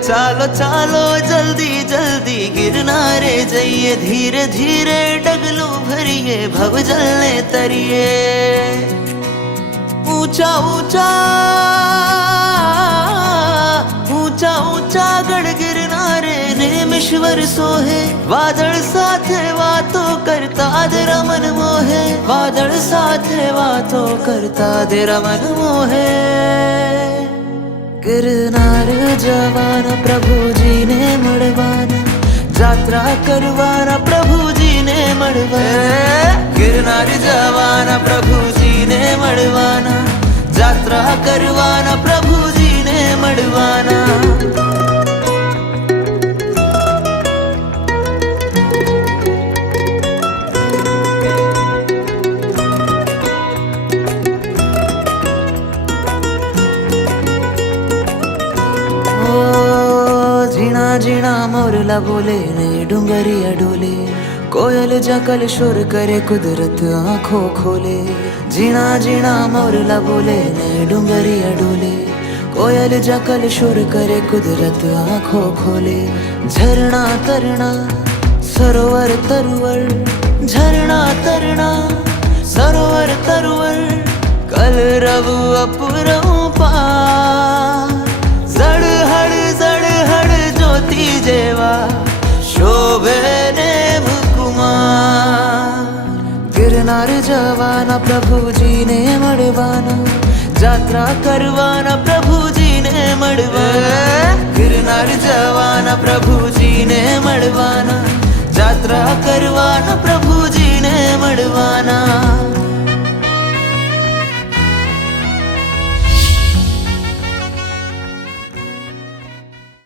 चालो चालो जल्दी जल्दी गिरनारे जाइए, धीरे धीरे डगलू भरिए भव जलने तरिए। ऊंचा ऊंचा ऊंचा ऊंचा गढ़ गिरनारे नेमेश्वर सोहे, वादळ साथे वातो करता तेरा मन मोहे, वादळ साथे वातो करता तेरा मन मोहे। गिरनार जवाना प्रभुजी ने मड़वाना, जात्रा करवाना प्रभुजी ने मड़वाना। गिरनार जवाना प्रभुजी ने मड़वाना, जात्रा करवाना प्रभुजी ने मड़वाना। झीणा झीणा मोरला बोले ने डूंगरिया डोले, कोयल जकल शोर करे कुदरत आंखों खोले। झीणा झीणा मोरला बोले ने डूंगरिया डोले, कोयल जकल शोर करे कुदरत आंखों खोले। झरना तरना सरोवर तरुवर, झरना तरना सरोवर तरुवर, कल रव अपरऊ पार। जड़हड़ ज्योति जेवा शोभे नेम कुमार। गिरनार जवाना प्रभुजी ने मड़वाना, जात्रा करवाना प्रभुजी ने मड़वाना। गिरनार जवाना प्रभुजी ने मड़वाना, जात्रा करवाना प्रभुजी ने मड़वाना।